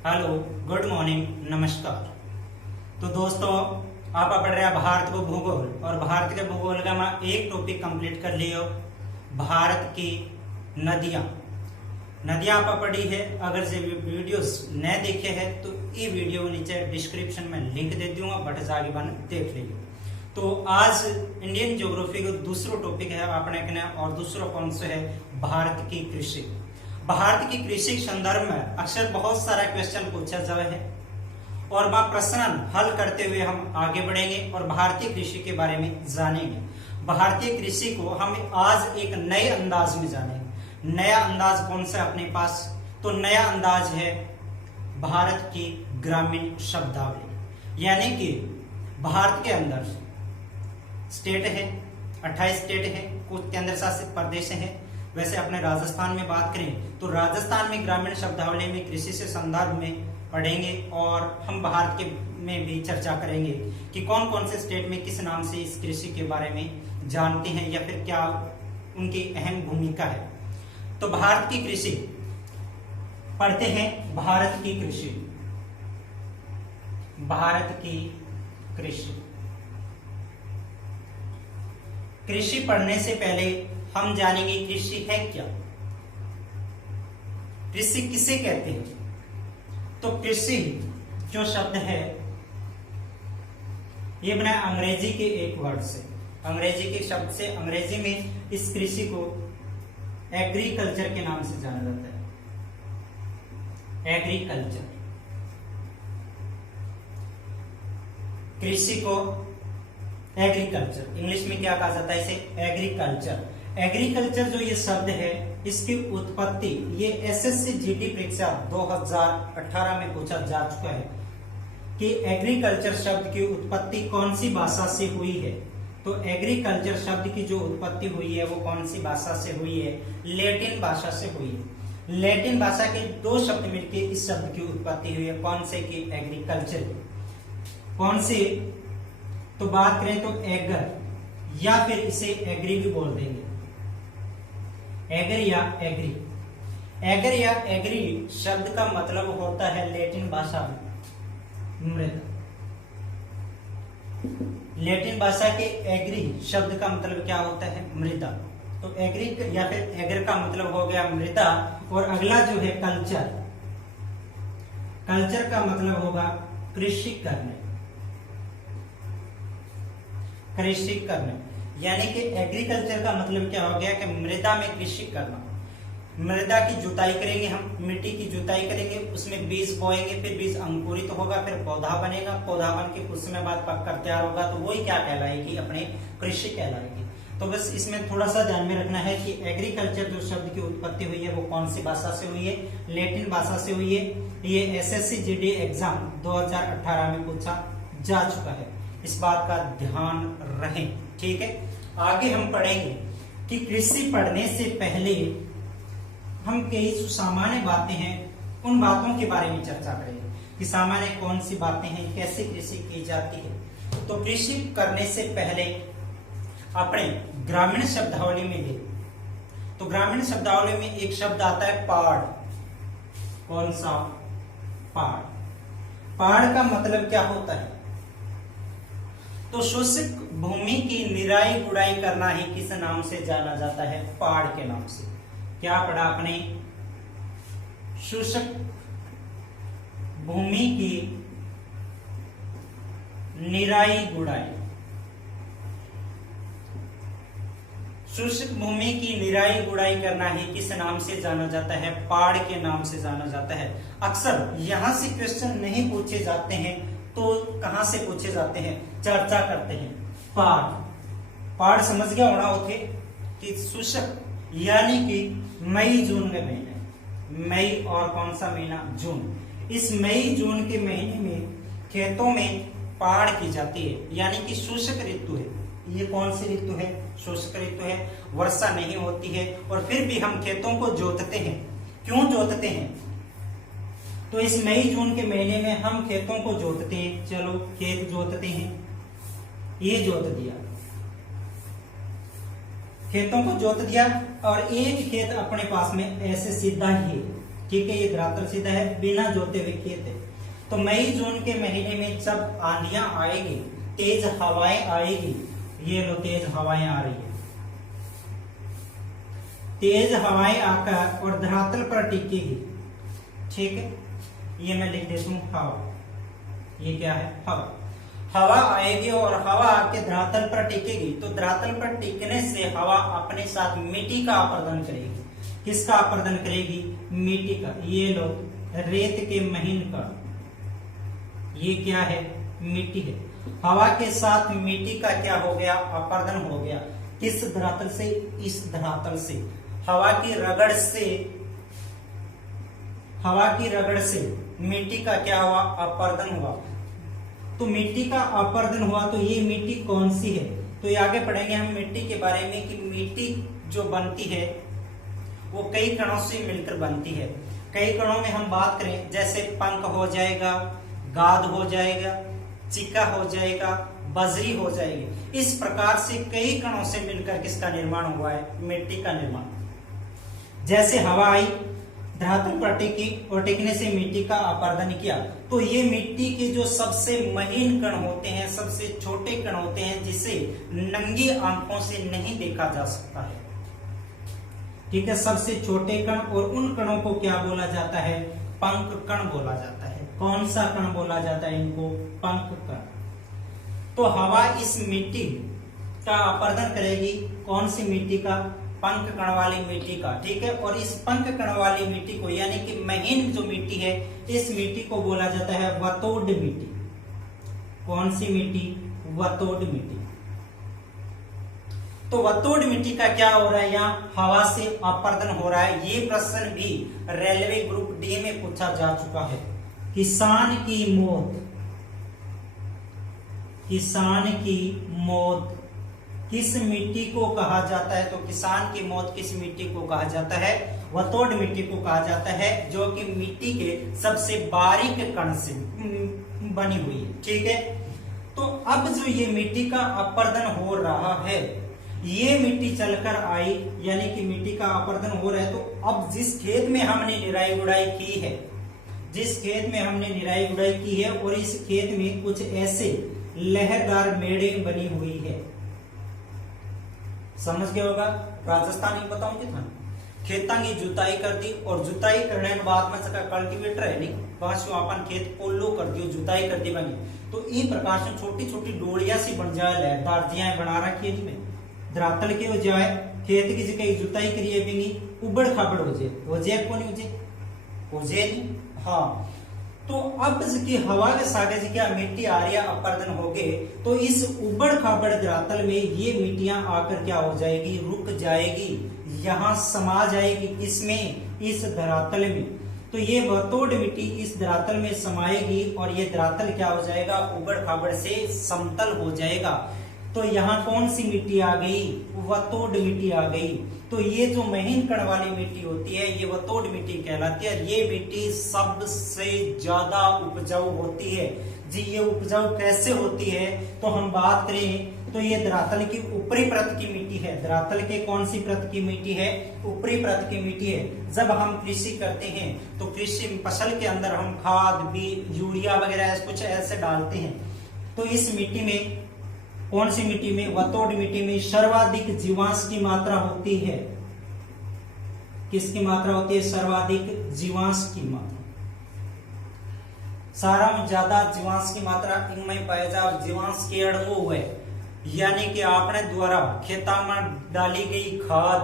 Hello, good morning, नमस्कार। तो दोस्तों, आप पढ़ रहे हैं भारत को भूगोल और भारत के भूगोल का मैं एक टॉपिक कंप्लीट कर लियो। भारत की नदियां आप पढ़ी है। अगर से वीडियोस न देखे हैं तो ये वीडियो नीचे डिस्क्रिप्शन में लिंक दे दूंगा, बट जाके बन देख लीजिए। तो आज इंडियन ज्योग्राफी का दूसरा टॉपिक है अपने के, और दूसरा कौन सा है? भारत की कृषि। भारत की कृषि के संदर्भ में अक्सर बहुत सारा क्वेश्चन पूछा जाए है और वह प्रश्न हल करते हुए हम आगे बढ़ेंगे और भारतीय कृषि के बारे में जानेंगे। भारतीय कृषि को हम आज एक नए अंदाज में जानेंगे। नया अंदाज कौन सा अपने पास? तो नया अंदाज है भारत की ग्रामीण शब्दावली। यानी कि भारत के अंदर स्टेट है, 28 स्टेट है, कुछ केंद्र शासित प्रदेश है। वैसे अपने राजस्थान में बात करें तो राजस्थान में ग्रामीण शब्दावली में कृषि से संदर्भ में पढ़ेंगे और हम भारत के में भी चर्चा करेंगे कि कौन कौन से स्टेट में किस नाम से इस कृषि के बारे में जानते हैं या फिर क्या उनकी अहम भूमिका है। तो भारत की कृषि पढ़ते हैं। भारत की कृषि, भारत की कृषि। कृषि पढ़ने से पहले हम जानेंगे कृषि है क्या, कृषि किसे कहते हैं। तो कृषि जो शब्द है ये बना अंग्रेजी के एक वर्ड से, अंग्रेजी के शब्द से। अंग्रेजी में इस कृषि को एग्रीकल्चर के नाम से जाना जाता है। एग्रीकल्चर, कृषि को एग्रीकल्चर, इंग्लिश में क्या कहा जाता है इसे? एग्रीकल्चर। एग्रीकल्चर जो ये शब्द है इसकी उत्पत्ति ये एसएससी जीडी परीक्षा 2018 में पूछा जा चुका है कि एग्रीकल्चर शब्द की उत्पत्ति कौन सी भाषा से हुई है। तो एग्रीकल्चर शब्द की जो उत्पत्ति हुई है वो कौन सी भाषा से हुई है? लैटिन भाषा से हुई है। लैटिन भाषा के दो शब्द मिलकर इस शब्द की उत्पत्ति हुई है। कौन से की? एग्रीकल्चर। कौन से? तो बात करें तो एगर या फिर इसे एग्री भी बोल देंगे। एगर या एग्री। एगर या एग्री शब्द का मतलब होता है लैटिन भाषा में मृदा। लैटिन भाषा के एग्री शब्द का मतलब क्या होता है? मृदा। तो एग्री या फिर एगर का मतलब हो गया मृदा। और अगला जो है कल्चर, कल्चर का मतलब होगा कृषि करने, कृषि करने। यानी कि एग्रीकल्चर का मतलब क्या हो गया कि मृदा में कृषि करना। मृदा की जुताई करेंगे हम, मिट्टी की जुताई करेंगे, उसमें बीज बोएंगे, फिर बीज अंकुरित होगा, फिर पौधा बनेगा, पौधा बन के कुछ समय बाद पककर तैयार होगा, तो वही क्या कहलाएगी? अपने कृषि कहलाएगी। तो बस इसमें थोड़ा सा ध्यान में रखना है कि एग्रीकल्चर जो शब्द की उत्पत्ति हुई है वो कौन सी भाषा से हुई है? लैटिन भाषा से हुई है। ये एसएससी जीडी एग्जाम 2018 में पूछा जा चुका है, इस बात का ध्यान रहे। ठीक है, आगे हम पढ़ेंगे कि कृषि पढ़ने से पहले हम कई सामान्य बातें हैं उन बातों के बारे में चर्चा करेंगे कि सामान्य कौन सी बातें हैं, कैसे कृषि की जाती है। तो कृषि करने से पहले अपने ग्रामीण शब्दावली में ले, तो ग्रामीण शब्दावली में एक शब्द आता है पाड़। कौन सा? पाड़। पाड़ का मतलब क्या होता है? तो शुष्क भूमि की निराई गुड़ाई करना ही किस नाम से जाना जाता है? पाड़ के नाम से। क्या पढ़ा आपने? शुष्क भूमि की निराई गुड़ाई। शुष्क भूमि की निराई गुड़ाई करना ही किस नाम से जाना जाता है? पाड़ के नाम से जाना जाता है। अक्सर यहां से क्वेश्चन नहीं पूछे जाते हैं तो कहां से पूछे जाते हैं? चर्चा करते हैं। पाड़, पाड़ समझ गया होना होते कि शुष्क यानी कि मई जून के महीने, मई और कौन सा महीना? जून। इस मई जून के महीने में खेतों में पाड़ की जाती है, यानी कि शुष्क ऋतु है। ये कौन सी ऋतु है? शुष्क ऋतु है। वर्षा नहीं होती है और फिर भी हम खेतों को जोतते हैं। क्यों जोतते हैं? तो इस मई जून के महीने में हम खेतों को जोतते हैं। चलो खेत जोतते हैं, ये जोत दिया, खेतों को जोत दिया और एक खेत अपने पास में ऐसे सीधा ही ठीक है, ये धरातल सीधा है, बिना जोते हुए खेत है। तो मई जून के महीने में जब आंधियां आएगी, तेज हवाएं आएगी, ये लो तेज हवाएं आ रही है, तेज हवाएं आकर और धरातल पर टिकेगी, ठीक है, ये मैं लिख देता हूं हवा, ये क्या है हवा। हवा आएगी और हवा आके धरातल पर टिकेगी, तो धरातल पर टिकने से हवा अपने साथ मिट्टी का अपरदन करेगी। किसका अपरदन करेगी? मिट्टी का। ये लो रेत के महीन का, ये क्या है? मिट्टी है। हवा के साथ मिट्टी का क्या हो गया? अपरदन हो गया। किस धरातल से? इस धरातल से। हवा की रगड़ से, हवा की रगड़ से मिट्टी का क्या हुआ? अपरदन हुआ। तो मिट्टी का अपरदन हुआ, तो ये मिट्टी कौन सी है? तो ये आगे पढ़ेंगे हम मिट्टी के बारे में कि मिट्टी जो बनती है वो कई कणों से मिलकर बनती है। कई कणों में हम बात करें जैसे पंख हो जाएगा, गाद हो जाएगा, चिक्का हो जाएगा, बजरी हो जाएगी। इस प्रकार से कई कणों से मिलकर किसका निर्माण हुआ है? मिट्टी का निर्माण। जैसे हवा आई, धरातल पर टिकी और टिकने से मिट्टी का अपरदन किया, तो ये मिट्टी के जो सबसे महीन कण होते हैं, सबसे छोटे कण होते हैं, जिसे नंगी आंखों से नहीं देखा जा सकता है। ठीक है, सबसे छोटे कण, और उन कणों को क्या बोला जाता है? पंख कण बोला जाता है। कौन सा कण बोला जाता है इनको? पंख कण। तो हवा इस मिट्टी का अपरदन करेगी। कौन सी मिट्टी का? पंख कण वाली मिट्टी का। ठीक है, और इस पंख कण वाली मिट्टी को, यानी कि महीन जो मिट्टी है, इस मिट्टी को बोला जाता है वतोड मिट्टी। कौन सी मिट्टी? वतोड मिट्टी। तो वतोड मिट्टी का क्या हो रहा है? यहाँ हवा से अपरदन हो रहा है। ये प्रश्न भी रेलवे ग्रुप डी में पूछा जा चुका है। किसान की मौत, किसान की मौत किस मिट्टी को कहा जाता है? तो किसान की मौत किस मिट्टी को कहा जाता है? वतोड मिट्टी को कहा जाता है, जो कि मिट्टी के सबसे बारीक कण से बनी हुई है। ठीक है, तो अब जो ये मिट्टी का अपरदन हो रहा है, ये मिट्टी चलकर आई, यानी कि मिट्टी का अपरदन हो रहा है। तो अब जिस खेत में हमने निराई गुड़ाई की है, जिस खेत में हमने निराई गुड़ाई की है, और इस खेत में कुछ ऐसे लहरदार मेड़े बनी हुई है। समझ गया होगा? राजस्थानी बताऊं कितना? खेता की जुताई कर दी, और जुताई करने के बाद में कल्टीवेटर है नहीं, बस अपन खेत पोलो कर दियो, जुताई कर दी बनी। तो ई प्रकार से छोटी छोटी डोलिया सी बन जाए, लहरदार जिया बना रखी है में धरातल के हो जाए, खेत की जगह जुताई करिए भी उबड़ खाबड़ हो जाए को नहीं हो जाए नहीं। हाँ, तो अब की हवा के सागे जी क्या मिट्टी आ रही है, अपरदन हो गए, तो इस उबड़ खाबड़ धरातल में ये मिट्टियां आकर क्या हो जाएगी? रुक जाएगी, यहाँ समा जाएगी। किसमें? इस धरातल में। तो ये वतोड मिट्टी इस धरातल में समाएगी, और ये धरातल क्या हो जाएगा? उबड़ खाबड़ से समतल हो जाएगा। तो यहाँ कौन सी मिट्टी आ गई? वतोड मिट्टी आ गई। तो ये जो महीन कण वाली मिट्टी होती है, ये वतोड मिट्टी कहलाती है। ये मिट्टी सबसे ज्यादा उपजाऊ होती है जी। ये उपजाऊ कैसे होती है? तो हम बात करें तो ये धरातल की ऊपरी परत की मिट्टी है। धरातल के कौन सी परत की मिट्टी है? ऊपरी परत की मिट्टी है। जब हम कृषि करते हैं तो कृषि फसल के अंदर हम खाद, बीज, यूरिया वगैरह कुछ ऐसे डालते हैं। तो इस मिट्टी में, कौन सी मिट्टी में? वतोड मिट्टी में सर्वाधिक जीवांश की मात्रा होती है। किसकी मात्रा होती है? सर्वाधिक जीवांश की मात्रा। सारा में ज्यादा जीवांश की मात्रा इनमें पाया जाए। जीवांश के अड़ंगो हुए, यानी कि आपने द्वारा खेता में डाली गई खाद,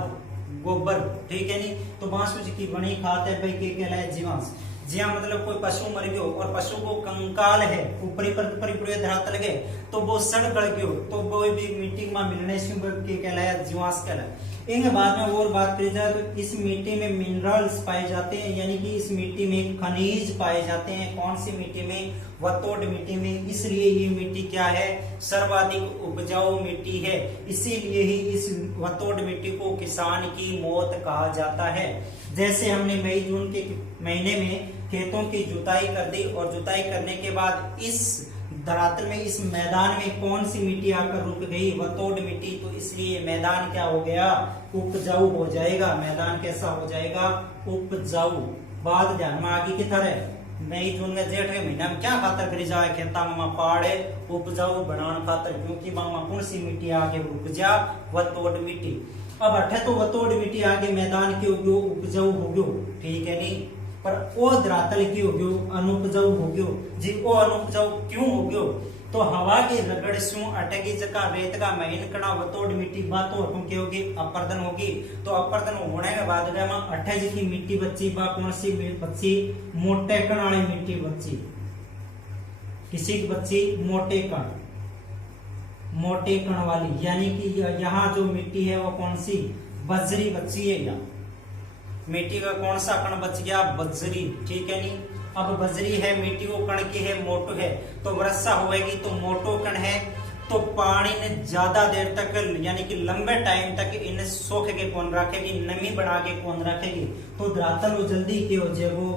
गोबर, ठीक है नहीं, तो बांस की बनी खाद है भाई, के कहलाए जीवांश। जी हाँ, मतलब कोई पशु मर गयो और पशु को कंकाल है ऊपरी पर धरातल गए, तो वो सड़ गड़ गयो, तो वो भी मिट्टी में मिलने से कहलाया जीवांश कहलाया। इनके बाद में और बात करी जाए तो इस मिट्टी में मिनरल्स पाए जाते हैं, यानी कि इस मिट्टी में खनिज पाए जाते हैं। कौन सी मिट्टी में? वतोड मिट्टी में। इसलिए ये मिट्टी क्या है? सर्वाधिक उपजाऊ मिट्टी है। इसीलिए ही इस वतोड मिट्टी को किसान की मौत कहा जाता है। जैसे हमने मई जून के महीने में खेतों की जुताई कर दी, और जुताई करने के बाद इस धरातल में, इस मैदान में कौन सी मिट्टी आकर रुक गई? वतोड मिट्टी। तो इसलिए मैदान क्या हो गया? उपजाऊ हो जाएगा। मैदान कैसा हो जाएगा? उपजाऊ बाद ध्यान में आगे की तरह मई जून में जेठ के महीना में क्या खातर करी जाए खेता में पाड़े उपजाऊ बनाने खातर, क्योंकि मामा कौन सी मिट्टी आगे उपजा वतोड़ मिट्टी। अब अठे तो वतोड़ मिट्टी आगे मैदान की उग्यो उपजाऊ हो गयो, ठीक है नहीं, पर ओ धरातल की हो गयो अनुपजाऊ हो गयो जी। ओ अनुपजाऊ क्यों हो गयो, तो हवा की रगड़ सु अटकी जगह रेत का महीन कणा वतोड़ मिट्टी बातो की होगी अपर्दन होगी। तो अपर्दन होने के बाद अठे जी की मिट्टी बच्ची बा कौन सी बच्ची, मोटे कण वाली मिट्टी बच्ची, किसी की बच्ची मोटे कण, मोटे कण वाली, यानी कि यहाँ जो मिट्टी है वो कौन सी, बजरी बच्ची है। यहाँ मिट्टी का कौन सा कण बच गया, बजरी, ठीक है नहीं। अब बजरी है मिट्टी को कण की है मोटो है, तो वर्षा होगी तो मोटो कण है, तो पानी ने ज्यादा देर तक यानी कि लंबे टाइम तक इन्हें सोख के कौन रखेगी, नमी बना के कौन रखेगी। तो धरातल वो जल्दी के हो जाए वो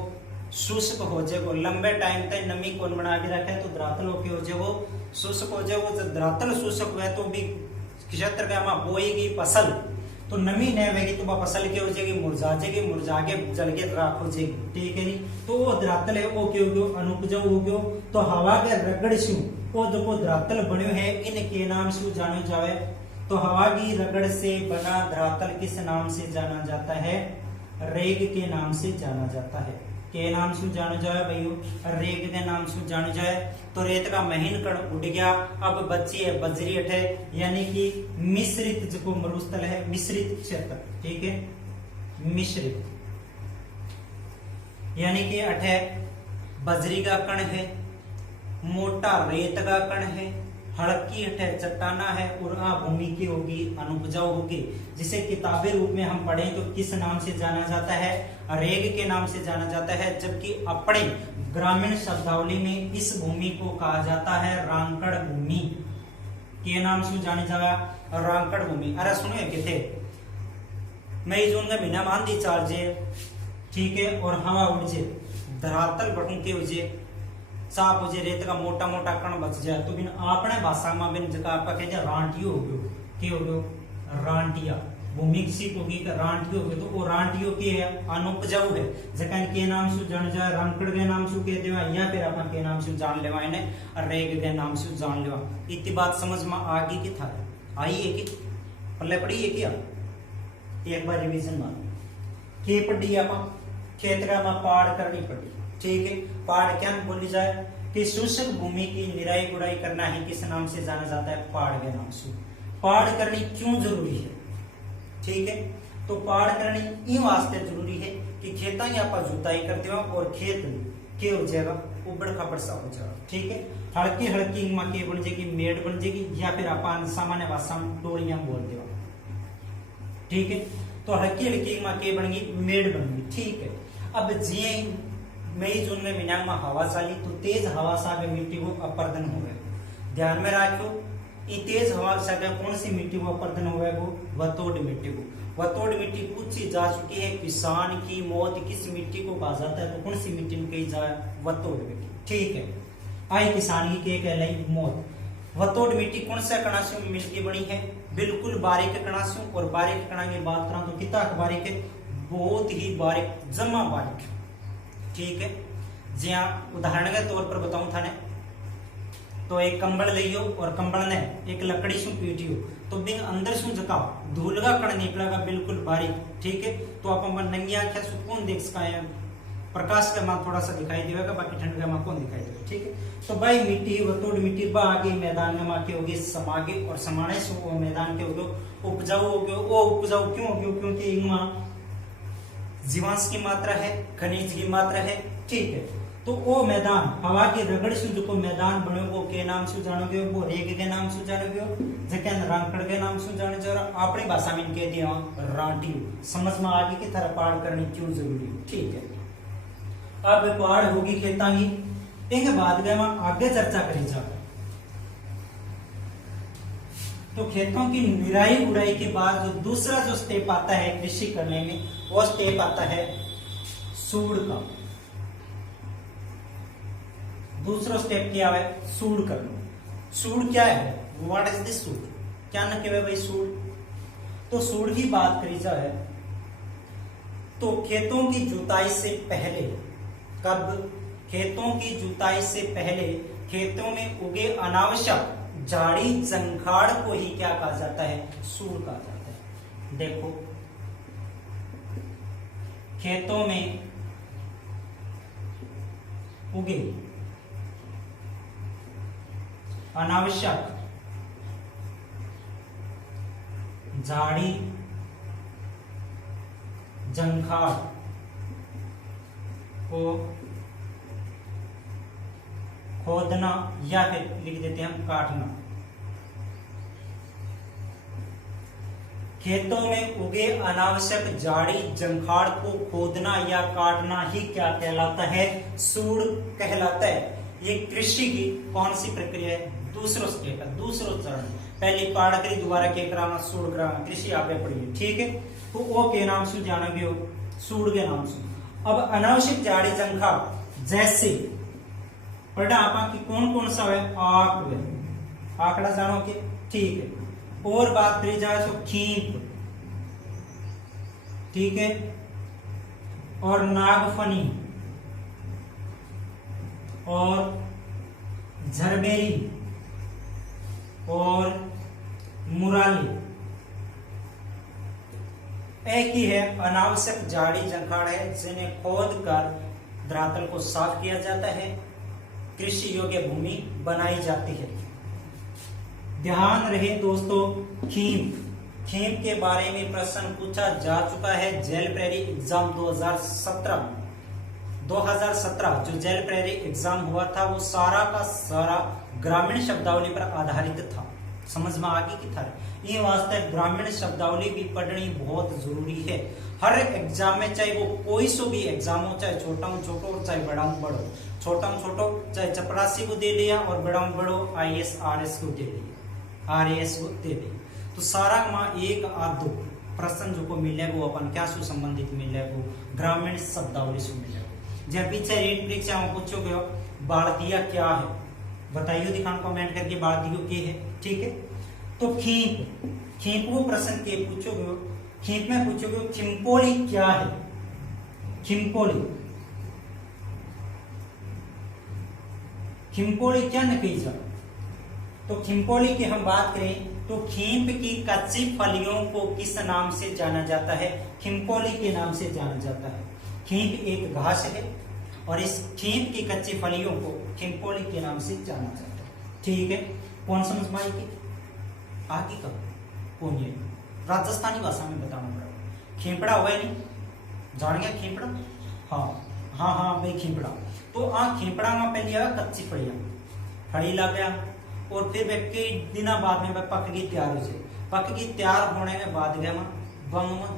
शुष्क हो जाए, वो लंबे टाइम तक नमी कौन बना के रखे, तो धरातल के हो जाए वो शुष्क हो जाए। वो जब धरातल शुष्क हुआ तो भी क्षेत्र का वहां बोएगी फसल, तो नमी नहीं रहेगी तो वह फसल की हो जाएगी, मुरझा जाएगी, मुरझा के जल के राख हो जाएगी, ठीक है नहीं। तो वो धरातल है वो क्या हो गयो, अनुपजाऊ हो गयो। तो हवा के रगड़ से वो जो धरातल बने है इनके नाम से जाने जावे। तो हवा की रगड़ से बना धरातल किस नाम से जाना जाता है, रेग के नाम से जाना जाता है। के नाम से जाना जाए भाइयों, रेग के नाम से जाना जाए। तो रेत का महीन कण उड़ गया, अब बच्ची है बजरी अठे, यानी कि मिश्रित जो मरुस्थल है, मिश्रित क्षेत्र, ठीक है, मिश्रित यानी कि अठे बजरी का कण है, मोटा रेत का कण है, हड़की अठे चट्टाना है, और भूमि की होगी अनुपजाऊ होगी। जिसे किताबी रूप में हम पढ़ें तो किस नाम से जाना जाता है, रेग के नाम से जाना जाता है। जबकि अपने ग्रामीण शब्दावली में इस भूमि को कहा जाता है रांकड़ भूमि। के नाम से जाने जाएगा, रांकड़ भूमि। अरे सुनिए किथे मई जून में महीना मान दी चार जे, ठीक है, और हवा उड़ जे, धरातल बटन के उजे साफ हो जाए, रेत का मोटा मोटा कण बच जाए, तो बिन अपने भाषा में बिन जगह आपका कह जाए रांटियो हो गयो, के हो गयो, रांटिया। भूमि किसी होगी रांटियो हो गयो, तो वो रांटियो की है, अनुपजाऊ है। जकन के नाम से जान जाए, रांकड़ के नाम से कह देवा, या फिर अपन के नाम से जान लेवा, इन्हें रेग के नाम से जान लेवा। इतनी बात समझ में आगे की था आई है कि पल्ले पड़ी है क्या, एक बार रिवीजन मार के पढ़ी आप खेत का में पाड़ करनी पड़ी, ठीक है। पाड़ क्या बोली जाए कि शुष्क भूमि की निराई गुड़ाई करना ही किस नाम से जाना जाता है, पाड़ के नाम से। पाड़ करनी क्यों जरूरी है, ठीक है, तो पाड़ करनी इन वास्ते जरूरी है कि खेता ही आप जुताई करते हो और खेत के हो जाएगा उबड़ खाबड़ सा हो जाएगा, ठीक है। हल्की हल्की मां के बन जाएगी, मेड़ बन जाएगी, या फिर अपन सामान्य भाषा में टोड़ियां बोल देगा, ठीक है। तो हल्की हल्की मां के बन गई, मेड़ बन गई, ठीक है। अब जिये मई जून में महीना में हवा चाली, तो तेज हवा से मिट्टी को अपर्दन हो गए। ध्यान में रखो, ये तेज हवा से कौन सी मिट्टी को अपर्दन हो गया, वो वतोड़ मिट्टी को। वतोड़ मिट्टी पूछी जा चुकी है, किसान की मौत किस मिट्टी को कहा जाता है, तो कौन सी मिट्टी में कही जाए, वतोड़ मिट्टी, ठीक है। आई किसान की के कहलाई मौत। वतोड़ मिट्टी कौन सा कणा से मिलकर बनी है, बिल्कुल बारीक कणा से। और बारीक कणा की बात करा तो कितना बारीक है, बहुत ही बारीक, जमा बारीक, ठीक है। जहाँ उदाहरण के तौर पर बताऊं थाने, तो एक कंबल लियो और कंबल ने एक लकड़ी से पीटियो, तो बिन अंदर से जका धूल का कण निकलेगा बिल्कुल बारीक, ठीक है। तो आप नंगी आंखें से कौन देख सका है, प्रकाश का मां थोड़ा सा दिखाई देगा, बाकी ठंड का मां कौन दिखाई देगा, ठीक है। तो भाई मिट्टी वतोड़ मिट्टी बा आगे मैदान में मां के होगी समागे, और समाने से वो मैदान के हो गयो उपजाऊ हो गयो। वो उपजाऊ क्यों हो गयो, क्योंकि इनमें जीवांश की मात्रा है, खनिज की मात्रा है, ठीक है। तो वो मैदान हवा की रगड़ से जो मैदान बने वो के नाम से जानोगे, वो रेग के नाम से जानोगे, जैसे रांकड़ के नाम से जाने जा रहा। अपनी भाषा में कह दिया रांटियो। समझ में आगे की तरह पाड़ करनी क्यों जरूरी है, ठीक है। अब पाड़ होगी खेता की, इनके बाद गए आगे चर्चा करी जाए। तो खेतों की निराई गुड़ाई के बाद जो दूसरा जो स्टेप आता है कृषि करने में, वो स्टेप आता है सूड़ का। दूसरा स्टेप क्या है, सूड़ करना। सूड़ क्या है, व्हाट इज दिस सूड़, क्या न कहवे भाई सूड़। तो सूड़ की बात करी जाए तो खेतों की जुताई से पहले, कब? खेतों की जुताई से पहले खेतों में उगे अनावश्यक झाड़ी जंखाड़ को ही क्या कहा जाता है? सूड़ कहा जाता है। देखो, खेतों में उगे अनावश्यक झाड़ी जंखाड़ को खोदना, या फिर लिख देते हैं हम काटना। खेतों में उगे अनावश्यक झाड़ी जंखाड़ को खोदना या काटना ही क्या कहलाता है? सूड़ कहलाता है। ये कृषि की कौन सी प्रक्रिया है? दूसरो स्टेप है, दूसरो चरण। पहली पाठ करी, दोबारा के कराना, सूड़ कराना। कृषि आप पढ़िए, ठीक है। तो ओ के नाम से जाना भी हो, सूड़ के नाम से। अब अनावश्यक झाड़ी जंखाड़ जैसे पढ़ा आपा की कौन कौन सा है? आंक, आंकड़ा जानो के, ठीक है। और बात करी जाए तो खींप, ठीक है, और नागफनी और झरबेरी और मुराली, एक ही है। अनावश्यक झाड़ी जंखाड़ है जिन्हें खोद कर धरातल को साफ किया जाता है, कृषि योग्य भूमि बनाई जाती है। ध्यान रहे दोस्तों, खींप, खींप के बारे में प्रश्न पूछा जा चुका है जेल प्रेरी एग्जाम 2017 जो जेल प्रेरी एग्जाम हुआ था वो सारा का सारा ग्रामीण शब्दावली पर आधारित था। समझ में आगे की था। ये वास्ते ग्रामीण शब्दावली भी पढ़नी बहुत जरूरी है। हर एग्जाम में, चाहे वो कोई सो भी एग्जाम हो, चाहे छोटा हो छोटो और चाहे बड़ा हो बड़ो, छोटा हो छोटो, चाहे चपरासी को दे लिया और बड़ा हो बड़ो IAS RS को दे दिया, RAS को दे दिया। तो सारा में एक आध दो प्रश्न जो को मिले वो अपन क्या से संबंधित मिले, वो ग्रामीण शब्दावली से मिले। जब पीछे रीट परीक्षा में पूछोगे बालदिया क्या है, बताइए, दिखाओ कमेंट करके बालदियो क्या है, ठीक है। तो खींप, खींप वो प्रश्न के पूछोगे, खींप में पूछोगे खिंपोली क्या है? खिंपोली, खिंपोली क्या नतीजा? तो खिंपोली की हम बात करें तो खींप की कच्ची फलियों को किस नाम से जाना जाता है? खिंपोली के नाम से जाना जाता है। खींप एक घास है और इस खींप की कच्ची फलियों को खिंपोली के नाम से जाना जाता है, ठीक है। कौन समझ में आई? आगे का कौन है? राजस्थानी भाषा में बताना पड़ेगा। खींपड़ा हुआ नहीं, जान गया खींपड़ा? हाँ भाई खींपड़ा। तो खींपड़ा में पहले आया कच्ची फलियां, फड़ी ला गया और फिर कई दिना बाद में पक गई, तैयार हो जाए। पक गई, तैयार होने में बाद गया में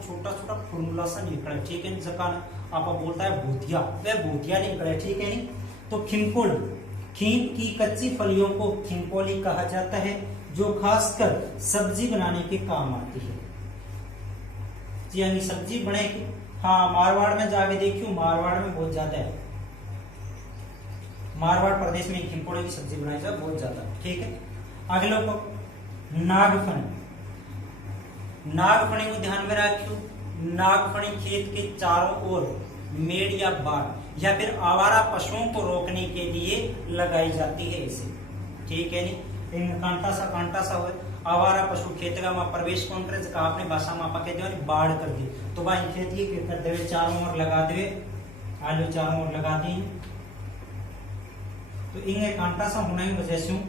छोटा छोटा फॉर्मूला सा निकला, ठीक है। जकान आप बोलता है भूतिया, वह भूतिया निकले, ठीक है। नहीं तो खिंपोली, खींप की कच्ची फलियों को खिंपोली कहा जाता है, जो खासकर सब्जी बनाने के काम आती है। यानी सब्जी बनेगी। हाँ, मारवाड़ में जाके देखियो, मारवाड़ में बहुत ज्यादा है। मारवाड़ प्रदेश में खिंपोली की सब्जी बनाई जाए बहुत ज्यादा, ठीक है। अगले को नागफनी, नागफनी को ध्यान में रखियो। नागफनी खेत के चारों ओर मेड़ या बाड़ या फिर आवारा पशुओं को रोकने के लिए लगाई जाती है इसे, ठीक है। नहीं कांटा सा हुए आवारा पशु खेत का प्रवेश कौन करे, जका अपने भाषा में आपा कहते हैं बाढ़ कर दी। तो भाई खेत की कर देवे, चारों ओर लगा देवे, आलू चारों ओर लगा दी, तो इन्हें कांटा सा होने की वजह से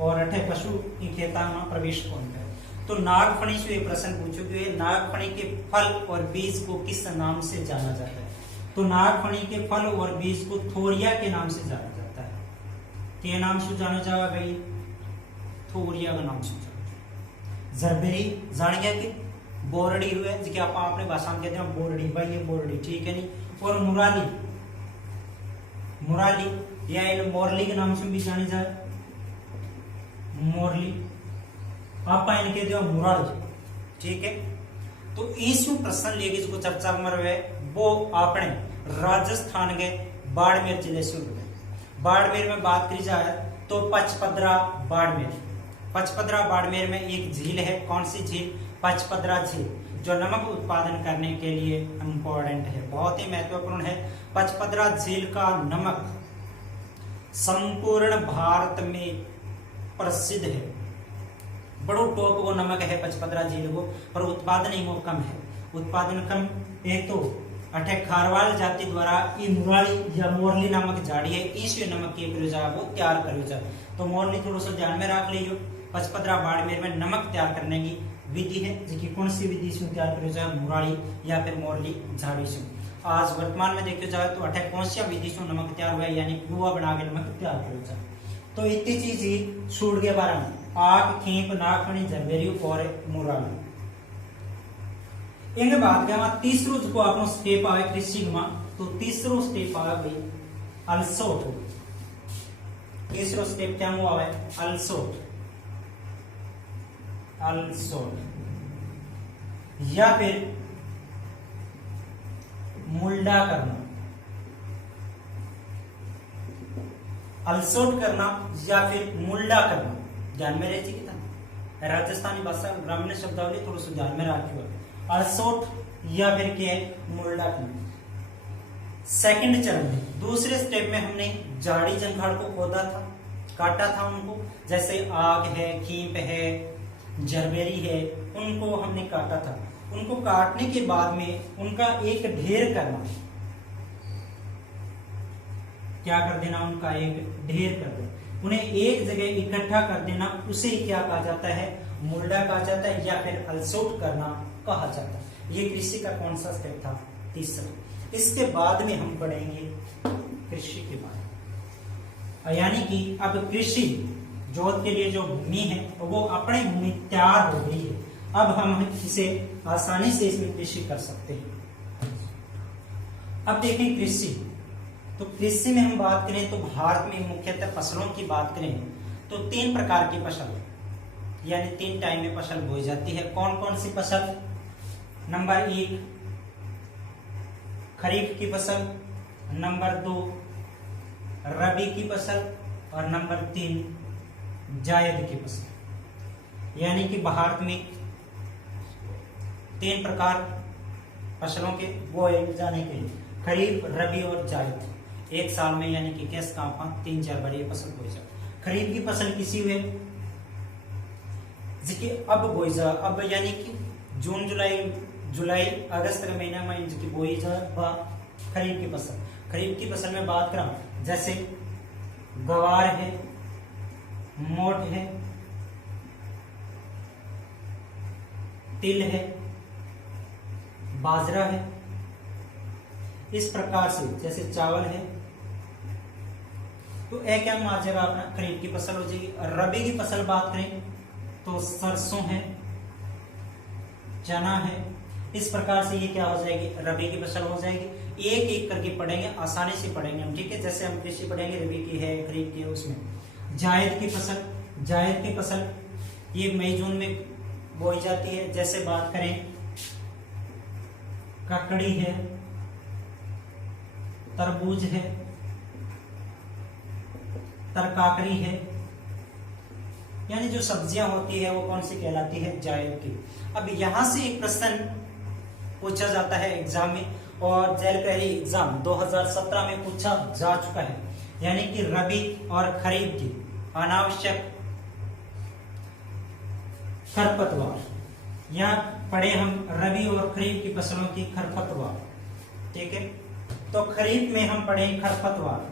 और अठे पशु इन खेता में प्रवेश कौन करे। तो नागफनी से ये प्रश्न पूछो कि नागफनी के फल और बीज को किस नाम से जाना जाता है? तो नागफनी के फल और बीज को थोरिया के नाम से जाना जाता है। के नाम से जाना जाएगा भाई? थोरिया का नाम से जाना। झरबेरी जान गया कि बोरडी हुए, जिसे आप अपने भाषा में कहते हैं बोरडी, भाई ये बोरडी, ठीक है। नहीं और मुराली, मुराली या मोरली के नाम से भी जानी जाए, मोरली। आप इनके दो मुरारी, ठीक है। तो इस प्रश्न लेके जिसको चर्चा में रहे वो आपने राजस्थान के बाड़मेर जिले से हुए। बाड़मेर में बात करी जाए तो पचपदरा बाड़मेर, पचपदरा बाड़मेर में एक झील है। कौन सी झील? पचपदरा झील। जो नमक उत्पादन करने के लिए इम्पोर्टेंट है, बहुत ही महत्वपूर्ण है। पचपदरा झील का नमक संपूर्ण भारत में प्रसिद्ध है, बड़ो टॉप वो नमक है पचपदरा झील को, पर उत्पादन ही वो कम है। उत्पादन कम, एक तो अठे खारवाल जाति द्वारा ई मुराली या मोरली नामक झाड़ी है, इस नमक की प्रयोग वो तैयार करो जाए। तो मोरली थोड़ा सा ध्यान में रख लीजिए। पचपदरा बाड़मेर में नमक तैयार करने की विधि है, जिसकी कौन सी विधि से तैयार करो जाए, मुराली या फिर मोरली झाड़ी से। आज वर्तमान में देखा जाए तो अठे कौन सी विधि से नमक तैयार हुआ है, यानी कुआ बना के नमक तैयार करो जाए। तो इतनी चीज ही सूट के बारे में आग, खींप, नागफणी, झरबेरी और मुराली। इनके बाद क्या तीसरो जो आपनो स्टेप आवे कृषि में, तो तीसरो स्टेप आवे भाई अलसोट। तीसरो स्टेप क्या हुआ है, अलसोट। अलसोट या फिर मुल्डा करना। अलसोट करना या फिर मुल्डा करना, ध्यान में रहे कि राजस्थानी भाषा ग्रामीण शब्दावली थोड़ा सा ध्यान में रखिए। अलसोट या फिर क्या है, मुल्डा करना। सेकंड चरण में, दूसरे स्टेप में हमने झाड़ी जंखाड़ को खोदा था, काटा था उनको, जैसे आग है, खींप है, झरबेरी है, उनको हमने काटा था। उनको काटने के बाद में उनका एक ढेर करना, क्या कर देना, उनका एक ढेर कर देना, उन्हें एक जगह इकट्ठा कर देना, उसे क्या कहा जाता है, मुल्डा कहा जाता है या फिर अलसोट करना कहा जाता है। ये कृषि का कौन सा स्टेप था, तीसरा। इसके बाद में हम पढ़ेंगे कृषि के बारे में, यानी कि अब कृषि जोत के लिए जो भूमि है वो अपनी भूमि तैयार हो गई है, अब हम इसे आसानी से इसमें कृषि कर सकते हैं। अब देखें कृषि, तो कृषि में हम बात करें तो भारत में मुख्यतः फसलों की बात करें तो 3 प्रकार की फसल, यानी 3 टाइम में फसल बोई जाती है। कौन कौन सी फसल, नंबर 1 खरीफ की फसल, नंबर 2 रबी की फसल और नंबर 3 जायद की फसल। यानी कि भारत में 3 प्रकार फसलों के बोए जाने के लिए, खरीफ, रबी और जायद। एक साल में यानी कि कैस का 3-4 बार ये फसल बोई जाए। खरीफ की फसल किसी हुए जिसकी अब बोई जा, अब यानी कि जून जुलाई अगस्त के महीना में जिसकी बोई जा खरीफ की फसल। खरीफ की फसल में बात करा जैसे गवार है, मोट है, तिल है, बाजरा है, इस प्रकार से जैसे चावल है। तो एक क्या आ जाएगा अपना खरीफ की फसल हो जाएगी। रबी की फसल बात करें तो सरसों है, चना है, इस प्रकार से ये क्या हो जाएगी, रबी की फसल हो जाएगी। एक एक करके पढ़ेंगे, आसानी से पढ़ेंगे हम, ठीक है। जैसे हम कृषि पढ़ेंगे, रबी की है, खरीफ की है, उसमें जायद की फसल। जायद की फसल ये मई जून में बोई जाती है। जैसे बात करें ककड़ी है, तरबूज है, तरकाकरी है, यानी जो सब्जियां होती है वो कौन सी कहलाती है, जायद की। अब यहां से एक प्रश्न पूछा जाता है एग्जाम में, और जेल पहली एग्जाम 2017 में पूछा जा चुका है, यानी कि रबी और खरीफ की अनावश्यक खरपतवार। यहाँ पढ़े हम रबी और खरीफ की फसलों की खरपतवार, ठीक है। तो खरीफ में हम पढ़े खरपतवार।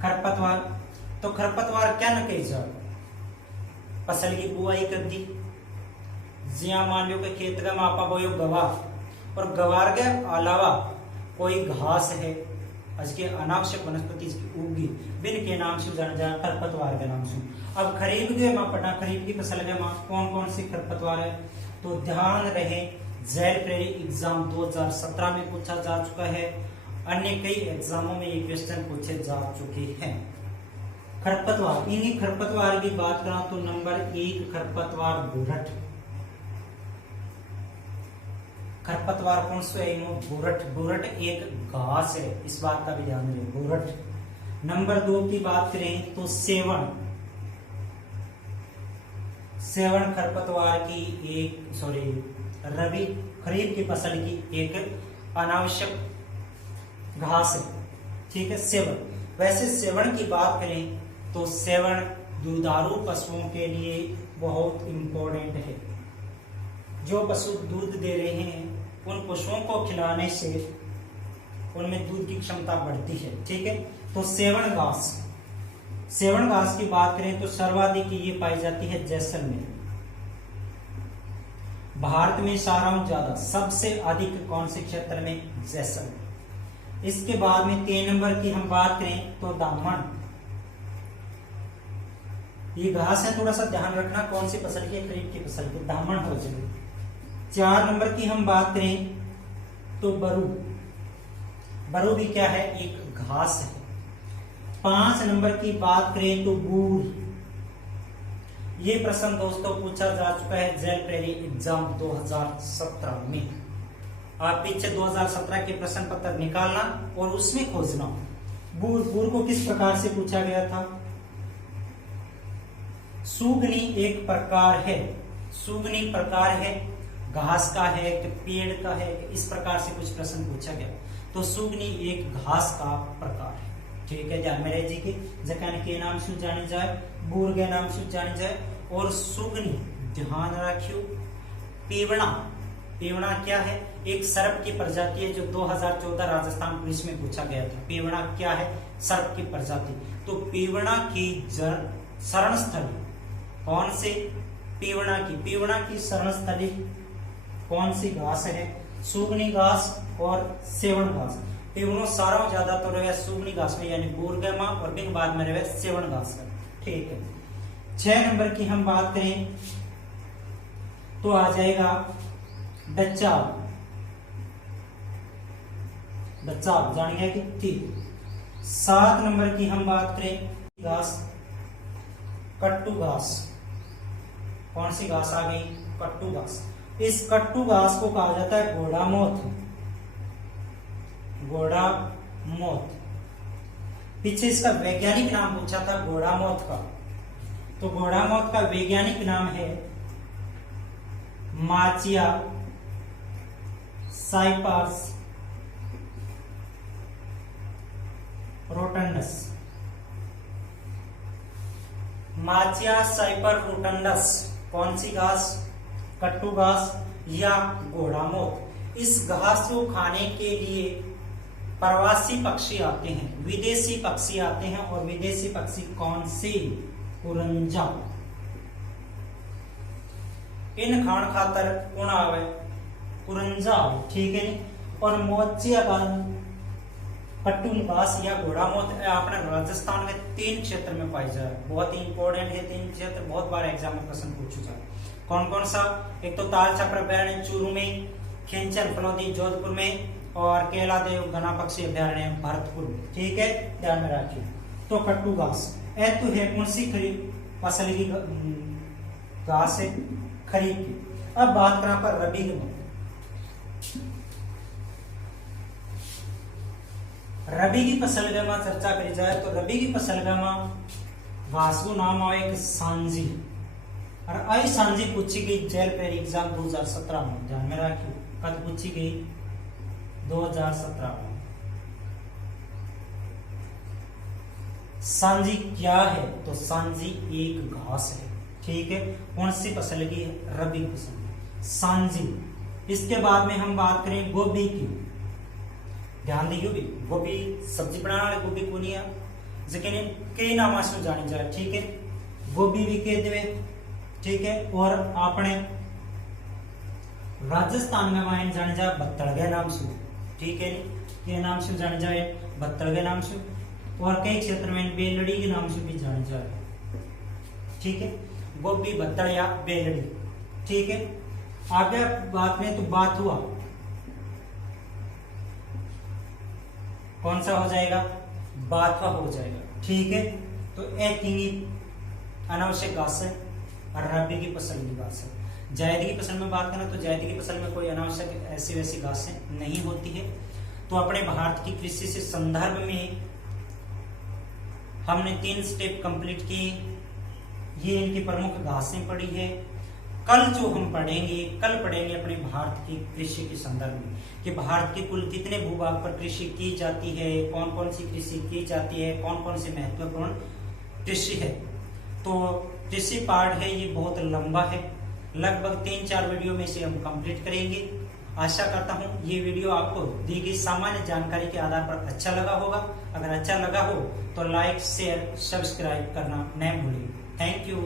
खरपतवार, तो खरपतवार क्या न कही जाए, फसल की बुआई कर दी, जिया मान लो के खेत का मापा बोयो गवार, और गवार के अलावा कोई घास है, इसके अनावश्यक वनस्पति उगी, बिन के नाम से जाना जाए खरपतवार के नाम से। अब खरीफ के माँ पढ़ना, खरीफ की फसल के माँ कौन कौन सी खरपतवार है, तो ध्यान रहे जेल प्रेरी एग्जाम 2017 में पूछा जा चुका है, अन्य कई एग्जामों में ये क्वेश्चन पूछे जा चुके हैं। खरपतवार, इन्हीं खरपतवार की बात करा तो नंबर 1 खरपतवार बुरट। खरपतवार कौन सा है, बुरट। बुरट एक घास है, इस बात का भी ध्यान रखें, बुरट। नंबर 2 की बात करें तो सेवन। सेवण खरपतवार की एक रबी खरीफ की फसल की एक अनावश्यक घास है, ठीक है। सेवण, वैसे सेवण की बात करें तो सेवण दुधारू पशुओं के लिए बहुत इंपॉर्टेंट है। जो पशु दूध दे रहे हैं उन पशुओं को खिलाने से उनमें दूध की क्षमता बढ़ती है, ठीक है। तो सेवण घास की बात करें तो सर्वाधिक ये पाई जाती है जैसलमेर। भारत में सारांश ज्यादा सबसे अधिक कौन से क्षेत्र में? जैसलमेर। इसके बाद में 3 नंबर की हम बात करें तो दामन। ये घास है, थोड़ा सा ध्यान रखना कौन सी फसल की, खरीफ की फसल की, दामन हो जाए। 4 नंबर की हम बात करें तो बरू। बरू भी क्या है? एक घास है। 5 नंबर की बात करें तो बूर। ये प्रश्न दोस्तों पूछा जा चुका है जेल प्रेरी एग्जाम 2017 में। आप पीछे 2017 के प्रश्न पत्र निकालना और उसमें खोजना। बूर को किस प्रकार से पूछा गया था? सुगनी एक प्रकार है, सुगनी प्रकार है, घास का है कि पेड़ का है, इस प्रकार से कुछ प्रश्न पूछा गया। तो सुगनी एक घास का प्रकार है, ठीक है। ध्यान में रह जी की जकान के नाम से जानी जाए, बूर के नाम से जानी जाए। और सुगनी ध्यान रखियो। पीवड़ा, पीवड़ा क्या है? एक सर्प की प्रजाति है जो 2014 राजस्थान पुलिस में पूछा गया था। पीवड़ा क्या है? सर्प की प्रजाति। तो पीवड़ा की शरण स्थली कौन से? पीवड़ा की शरण स्थली कौन सी घास है? सुगनी घास और सेवण घास। पीवड़ों सारा ज्यादा तो रहे सुगनी घास में यानी बोरगमा, और बिग बाद में रहे सेवण घास का, ठीक है। 6 नंबर की हम बात करें तो आ जाएगा डच्चाव। डच्चाव जानिए कि ठीक। 7 नंबर की हम बात करें घास, कट्टू घास। कौन सी घास आ गई? कट्टू घास। इस कट्टू घास को कहा जाता है घोड़ामोथ। घोड़ामोथ। पीछे इसका वैज्ञानिक नाम पूछा था घोड़ामोथ का, तो घोड़ामोथ का वैज्ञानिक नाम है माचिया साइपर्स रोटंडस। माचिया साइपर रोटंडस कौन सी घास? कट्टू घास या घोड़ामोथ। इस घास को खाने के लिए प्रवासी पक्षी आते हैं, विदेशी पक्षी आते हैं। और विदेशी पक्षी कौन से? कुरंजा। इन खान खातर कौन आवे? कुरंजा, ठीक है। और मोचिया का कट्टू घास या घोड़ामोथ अपने राजस्थान में 3 क्षेत्र में पाई जाए। बहुत ही इंपॉर्टेंट है 3 क्षेत्र, बहुत बार एग्जाम में प्रश्न पूछा जाए। कौन कौन सा? एक तो ताल छपरा अभ्यारण्य चूरू में, खिंचन फलोदी जोधपुर में, और केला देव घना पक्षी अभ्यारण्य भरतपुर में, ठीक है। ध्यान में रखिए। तो कट्टू घास तो है कौन सी? खरीफ फसल की घास है, खरीफ की। अब बात करें पर रबी की। रबी की फसल का चर्चा करी जाए तो रबी की फसल का घास को नाम आए सांझी। और आई सांझी पूछी गई जेल पेरी एग्जाम 2017 में। ध्यान में रखिए कब पूछी गई? 2017 में। सांझी क्या है? तो सांझी एक घास है, ठीक है। कौन सी फसल की है? रबी फसल सांझी। इसके बाद में हम बात करें गोभी की। ध्यान दीजिए, गोभी सब्जी बनाने वाले गोभी को नहीं है, कई नाम से जानी जाए, ठीक है। गोभी भी कह देवे, ठीक है। और अपने राजस्थान में वाइन जाने जाए बत्तड़गे नाम से, ठीक है। के नाम से जाने जाए बत्तड़गे नाम से, और कई क्षेत्र में बेलड़ी के नाम से भी जाने जाए, ठीक है। गोभी, बत्तड़ या बेलड़ी, ठीक है। आगे बात में तो बात हुआ कौन सा हो जाएगा? बाथवा हो जाएगा, ठीक है। तो एक अनावश्यक घास है और रबी की फसल की घास है। जायद की फसल में बात करें तो जायद की फसल में कोई अनावश्यक ऐसी वैसी घासें नहीं होती है। तो अपने भारत की कृषि से संदर्भ में हमने 3 स्टेप कंप्लीट किए। ये इनकी प्रमुख घासें पड़ी है। कल जो हम पढ़ेंगे अपने भारत की कृषि के संदर्भ में कि भारत के कुल कितने भूभाग पर कृषि की जाती है, कौन कौन सी कृषि की जाती है, कौन कौन सी महत्वपूर्ण कृषि है। तो कृषि पार्ट है ये बहुत लंबा है, लगभग 3-4 वीडियो में से हम कंप्लीट करेंगे। आशा करता हूँ ये वीडियो आपको दी गई सामान्य जानकारी के आधार पर अच्छा लगा होगा। अगर अच्छा लगा हो तो लाइक, शेयर, सब्सक्राइब करना न भूलें। Thank you.